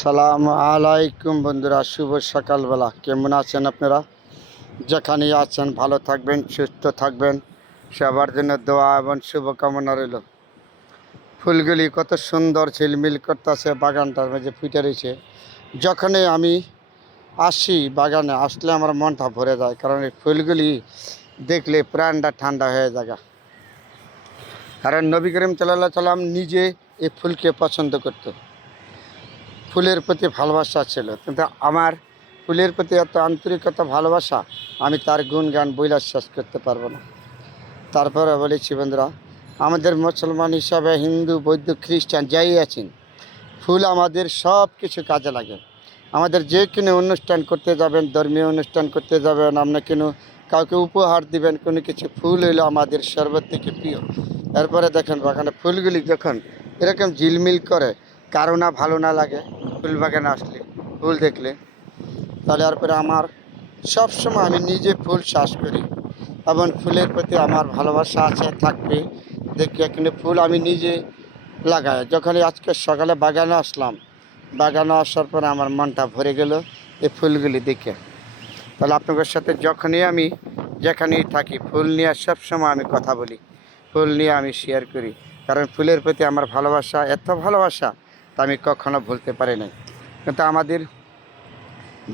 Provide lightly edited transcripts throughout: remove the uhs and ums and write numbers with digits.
সালাম আলাইকুম বন্ধুরা, শুভ সকালবেলা। কেমন আছেন আপনারা? যেখানেই আছেন ভালো থাকবেন, সুস্থ থাকবেন। সবার জন্য দোয়া এবং শুভকামনা রইল। ফুলগুলি কত সুন্দর ঝিলমিল করতেছে, বাগানটার মাঝে ফুটে রয়েছে। যখনই আমি আসি বাগানে, আসলে আমার মনটা ভরে যায়, কারণ এই ফুলগুলি দেখলে প্রাণটা ঠান্ডা হয়ে যায়। কারণ নবী করিম সাল্লাল্লাহু আলাইহি সাল্লাম নিজে এই ফুলকে পছন্দ করতো, ফুলের প্রতি ভালোবাসা ছিল। কিন্তু আমার ফুলের প্রতি এত আন্তরিকতা, ভালোবাসা, আমি তার গুণগান বইলা শেষ করতে পারবো না। তারপরে বলেছি বন্ধুরা, আমাদের মুসলমান হিসাবে হিন্দু, বৌদ্ধ, খ্রিস্টান যাই আছেন, ফুল আমাদের সব কিছু কাজে লাগে। আমাদের যে কোনো অনুষ্ঠান করতে যাবেন, ধর্মীয় অনুষ্ঠান করতে যাবেন, আপনার কোনো কাউকে উপহার দিবেন, কোনো কিছু, ফুল হইলো আমাদের সর্বত থেকে প্রিয়। এরপরে দেখেন বাগানে ফুলগুলি যখন এরকম ঝিলমিল করে, কারো না ভালো না লাগে ফুল বাগানে আসলে, ফুল দেখলে। তাহলে এরপরে আমার সবসময় আমি নিজে ফুল চাষ করি এবং ফুলের প্রতি আমার ভালোবাসা আছে, থাকবে। দেখি এখানে ফুল আমি নিজে লাগাই। যখনই আজকে সকালে বাগানে আসলাম, বাগানে আসার পরে আমার মনটা ভরে গেল এই ফুলগুলি দেখে। তাহলে আপনাদের সাথে যখনই আমি যেখানেই থাকি, ফুল নিয়ে সবসময় আমি কথা বলি, ফুল নিয়ে আমি শেয়ার করি। কারণ ফুলের প্রতি আমার ভালোবাসা, এত ভালোবাসা তা আমি কখনো ভুলতে পারি নাই। কিন্তু আমাদের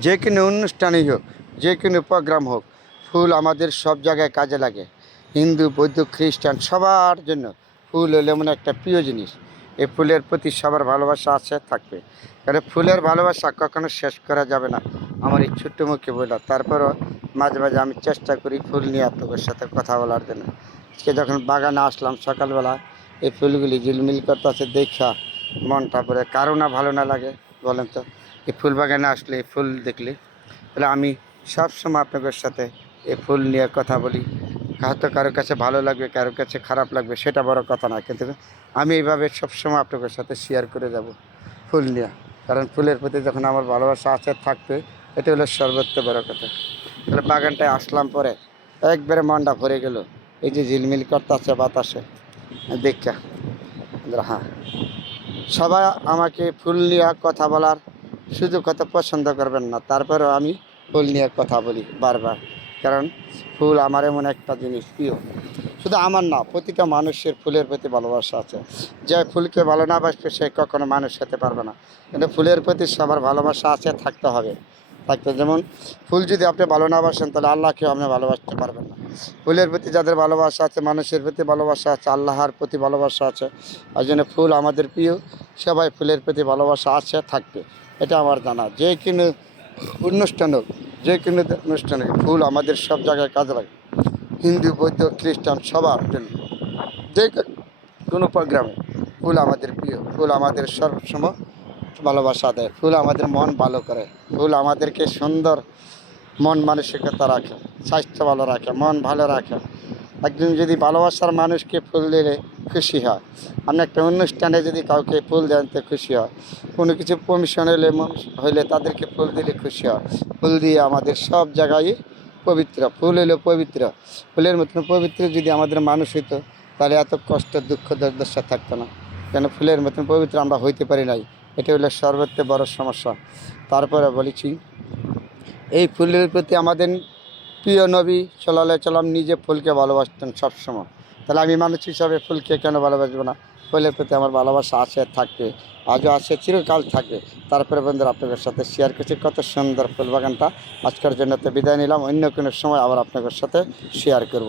যে কোনো অনুষ্ঠানই হোক, যে কোনো প্রোগ্রাম হোক, ফুল আমাদের সব জায়গায় কাজে লাগে। হিন্দু, বৌদ্ধ, খ্রিস্টান সবার জন্য ফুল হলো এমন একটা প্রিয় জিনিস। এই ফুলের প্রতি সবার ভালোবাসা আছে, থাকবে। কারণ ফুলের ভালোবাসা কখনো শেষ করা যাবে না, আমার এই ছোট্ট মুখে বললাম। তারপরও মাঝে মাঝে আমি চেষ্টা করি ফুল নিয়ে আপনাদের সাথে কথা বলার জন্য। আজকে যখন বাগানে আসলাম সকালবেলা, এই ফুলগুলি ঝিলমিল করতেছে দেখা মনটা পরে, কারো না ভালো না লাগে বলেন তো? এই ফুল বাগানে আসলে, এই ফুল দেখলে, তাহলে আমি সবসময় আপনাদের সাথে এই ফুল নিয়ে কথা বলি। হয়তো কারোর কাছে ভালো লাগবে, কারোর কাছে খারাপ লাগবে, সেটা বড় কথা না, কিন্তু আমি এইভাবে সবসময় আপনাদের সাথে শেয়ার করে যাব ফুল নিয়ে। কারণ ফুলের প্রতি যখন আমার ভালোবাসা আছে, থাকবে, এটা হলো সর্বোচ্চ বড় কথা। তাহলে বাগানটায় আসলাম পরে একবারে মনটা ভরে গেল, এই যে ঝিলমিল করতেছে বাতাসে দেখা। হ্যাঁ, সবাই আমাকে ফুল নিয়ে কথা বলার সুযোগ হয়তো পছন্দ করবেন না, তারপরেও আমি ফুল নিয়ে কথা বলি বারবার। কারণ ফুল আমার এমন একটা জিনিস প্রিয়। শুধু আমার না, প্রতিটা মানুষের ফুলের প্রতি ভালোবাসা আছে। যে ফুলকে ভালো না বাসবে সে কখনো মানুষ হতে পারবে না। কিন্তু ফুলের প্রতি সবার ভালোবাসা আছে, থাকতে হবে। যেমন ফুল যদি আপনি ভালো না বাসেন, তাহলে আল্লাহকেও আপনি ভালোবাসতে পারবেন না। ফুলের প্রতি যাদের ভালোবাসা আছে, মানুষের প্রতি ভালোবাসা আছে, আল্লাহর প্রতি ভালোবাসা আছে, ওই জন্য ফুল আমাদের প্রিয়। সবাই ফুলের প্রতি ভালোবাসা আছে, থাকবে, এটা আমার জানা। যে কোনো অনুষ্ঠান হোক, যে কোনো অনুষ্ঠানে ফুল আমাদের সব জায়গায় কাজে লাগে। হিন্দু, বৌদ্ধ, খ্রিস্টান সবার জন্য যে কোনো প্রোগ্রামে ফুল আমাদের প্রিয়। ফুল আমাদের সবসময় ভালোবাসা দেয়, ফুল আমাদের মন ভালো করে, ফুল আমাদেরকে সুন্দর মন মানসিকতা রাখে, স্বাস্থ্য ভালো রাখে, মন ভালো রাখে। একজন যদি ভালোবাসার মানুষকে ফুল দিলে খুশি হয়, আপনি একটা অনুষ্ঠানে যদি কাউকে ফুল দেন তো খুশি হয়, কোনো কিছু পারমিশন হইলে তাদেরকে ফুল দিলে খুশি হয়। ফুল দিয়ে আমাদের সব জায়গায় পবিত্র, ফুল হইলো পবিত্র। ফুলের মতন পবিত্র যদি আমাদের মানুষ হইতো, তাহলে এত কষ্ট, দুঃখ, দুর্দশা থাকতো না। কেন ফুলের মতন পবিত্র আমরা হইতে পারি নাই, এটা হলো সর্বোচ্চ বড় সমস্যা। তারপরে বলেছি, এই ফুলের প্রতি আমাদের প্রিয় নবী সাল্লাল্লাহু আলাইহি সাল্লাম নিজে ফুলকে ভালোবাসতেন সবসময়। তাহলে আমি মানুষ হিসাবে ফুলকে কেন ভালোবাসবো না? ফুলের প্রতি আমার ভালোবাসা আছে, থাকবে, আজও আছে, চিরকাল থাকবে। তারপরে বন্ধুরা আপনাদের সাথে শেয়ার করছি কত সুন্দর ফুল বাগানটা। আজকের জন্য তো বিদায় নিলাম, অন্য কোনো সময় আবার আপনাদের সাথে শেয়ার করব।